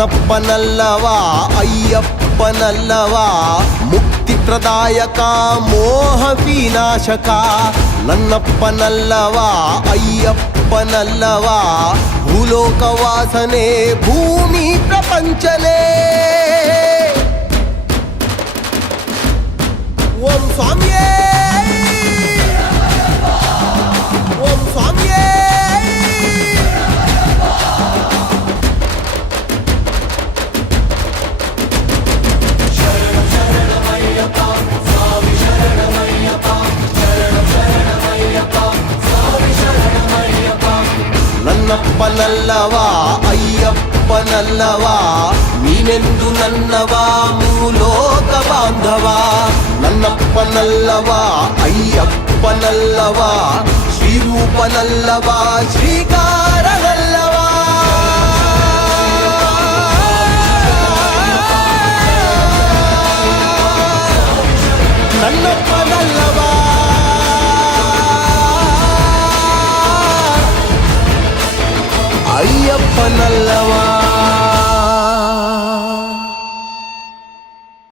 ನನ್ನಪ್ಪನಲ್ಲವ ಅಯ್ಯಪ್ಪನಲ್ಲವ ಮುಕ್ತಿ ಪ್ರದಾಯಕ ಮೋಹ ವಿನಾಶಕ ನನ್ನಪ್ಪನಲ್ಲವ ಅಯ್ಯಪ್ಪನಲ್ಲವ ಭೂಲೋಕವಾಸನೆ ಭೂಮಿ ಪ್ರಪಂಚನೇ ಓಂ ಸ್ವಾಮಿಯೇ ಓಂ ಸ್ವಾಮಿಯೇ ನನ್ನಪ್ಪನಲ್ಲವ ಅಯ್ಯಪ್ಪನಲ್ಲವ ನೀನೆಂದು ನನ್ನವ ಮೂಲೋಕ ಬಾಂಧವ ನನ್ನಪ್ಪನಲ್ಲವ ಅಯ್ಯಪ್ಪನಲ್ಲವ ಶ್ರೀರೂಪನಲ್ಲವ ಶ್ರೀಕಾ